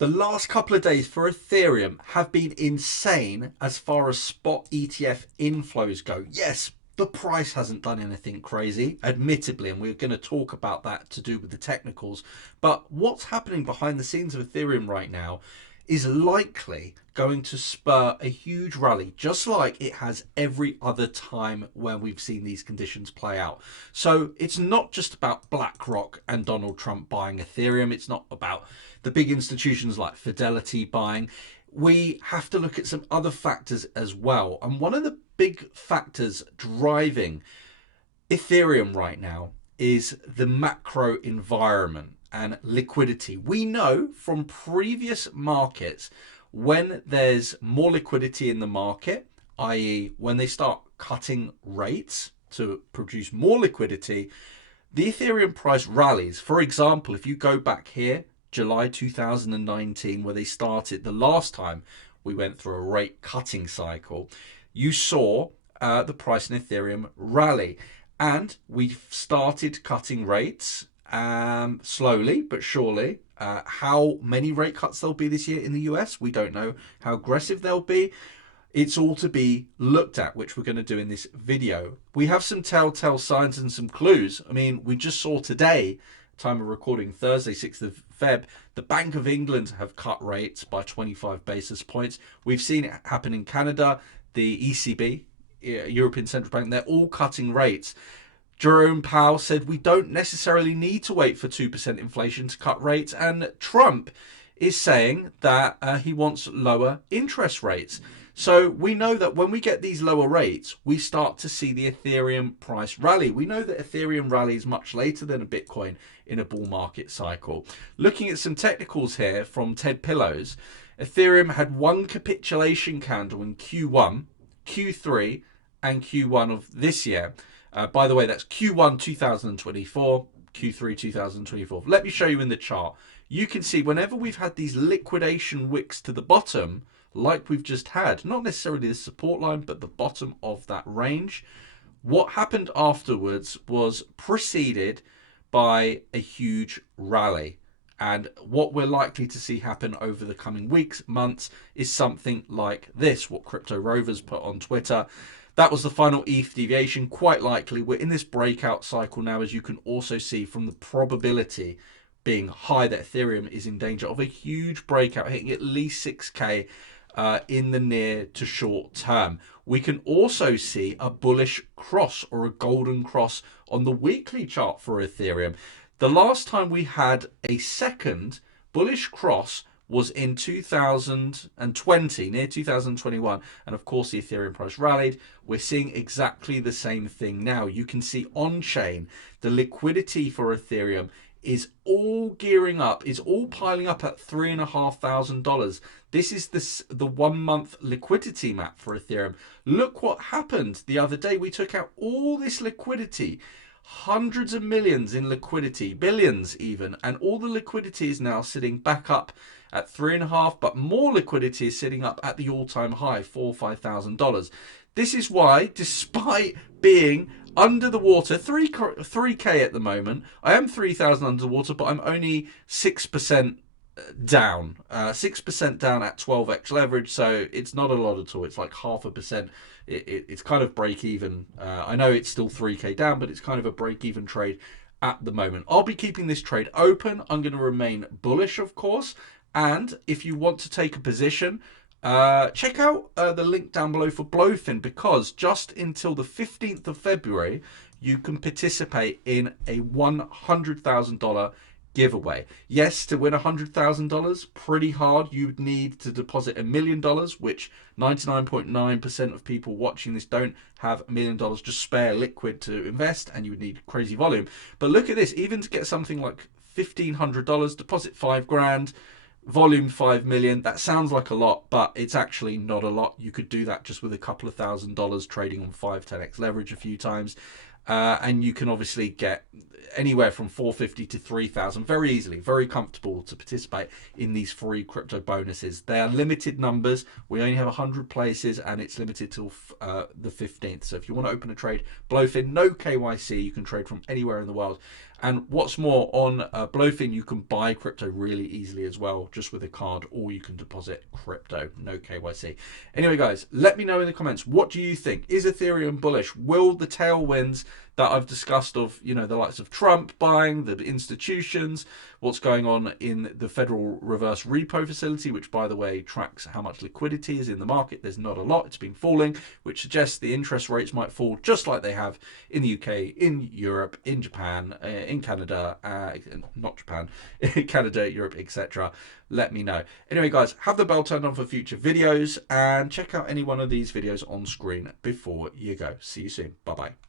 The last couple of days for Ethereum have been insane as far as spot ETF inflows go. Yes, the price hasn't done anything crazy, admittedly, and we're going to talk about that to do with the technicals. But what's happening behind the scenes of Ethereum right now is likely going to spur a huge rally, just like it has every other time when we've seen these conditions play out. So it's not just about BlackRock and Donald Trump buying Ethereum. It's not about the big institutions like Fidelity buying. We have to look at some other factors as well. And one of the big factors driving Ethereum right now is the macro environment and liquidity. We know from previous markets, when there's more liquidity in the market, i.e. when they start cutting rates to produce more liquidity, the Ethereum price rallies. For example, if you go back here, July 2019, where they started the last time we went through a rate cutting cycle, you saw the price in Ethereum rally. And we've started cutting rates slowly but surely. How many rate cuts there'll be this year in the US, we don't know. How aggressive they'll be, it's all to be looked at, which we're going to do in this video. We have some telltale signs and some clues. I mean, we just saw today, time of recording Thursday, 6th of Feb, the Bank of England have cut rates by 25 basis points. We've seen it happen in Canada, the ECB, European Central Bank, they're all cutting rates. Jerome Powell said we don't necessarily need to wait for 2% inflation to cut rates, and Trump is saying that he wants lower interest rates. So we know that when we get these lower rates, we start to see the Ethereum price rally. We know that Ethereum rallies much later than a Bitcoin in a bull market cycle. Looking at some technicals here from 𝘕𝘭𝘵, Ethereum had one capitulation candle in Q1, Q3, and Q1 of this year. By the way, that's Q1 2024, Q3 2024. Let me show you in the chart. You can see whenever we've had these liquidation wicks to the bottom, like we've just had, not necessarily the support line, but the bottom of that range, what happened afterwards was preceded by a huge rally. And what we're likely to see happen over the coming weeks, months, is something like this, what 𝘕𝗏𝘃𝑟𝑜vers put on Twitter. That was the final ETH deviation. Quite likely, we're in this breakout cycle now, as you can also see from the probability being high that Ethereum is in danger of a huge breakout, hitting at least 6K in the near to short term. We can also see a bullish cross or a golden cross on the weekly chart for Ethereum. The last time we had a second bullish cross was in 2020, near 2021. And of course, the Ethereum price rallied. We're seeing exactly the same thing now. You can see on-chain, the liquidity for Ethereum is all gearing up, is all piling up at $3,500. This is the 1 month liquidity map for Ethereum. Look what happened the other day. We took out all this liquidity, hundreds of millions in liquidity, billions even, and all the liquidity is now sitting back up at $3,500, but more liquidity is sitting up at the all-time high, $4,000 or $5,000. This is why, despite being under the water, 3K at the moment, I am 3,000 underwater, but I'm only 6% down, 6% down at 12x leverage, so it's not a lot at all. It's like 0.5%. It's kind of break even. I know it's still 3K down, but it's kind of a break even trade at the moment. I'll be keeping this trade open. I'm going to remain bullish, of course. And if you want to take a position, check out the link down below for Blowfin, because just until the 15th of February, you can participate in a $100,000 giveaway. Yes, to win $100,000, pretty hard. You would need to deposit $1 million, which 99.9% of people watching this don't have $1 million just spare liquid to invest, and you would need crazy volume. But look at this, even to get something like $1,500, deposit 5 grand, volume 5 million, that sounds like a lot, but it's actually not a lot. You could do that just with a couple of $1,000 trading on 5-10x leverage a few times. And you can obviously get anywhere from 450 to 3,000 very easily, very comfortable to participate in these free crypto bonuses. They are limited numbers. We only have 100 places, and it's limited till the 15th. So if you want to open a trade, Blowfin, no KYC, you can trade from anywhere in the world. And what's more, on Blowfin, you can buy crypto really easily as well, just with a card, or you can deposit crypto, no KYC. Anyway, guys, let me know in the comments, what do you think? Is Ethereum bullish? Will the tailwinds that I've discussed of, you know, the likes of Trump buying, the institutions, what's going on in the Federal Reverse Repo Facility, which, by the way, tracks how much liquidity is in the market. There's not a lot. It's been falling, which suggests the interest rates might fall just like they have in the UK, in Europe, in Japan, in Canada, not Japan, in Canada, Europe, etc. Let me know. Anyway, guys, have the bell turned on for future videos and check out any one of these videos on screen before you go. See you soon. Bye-bye.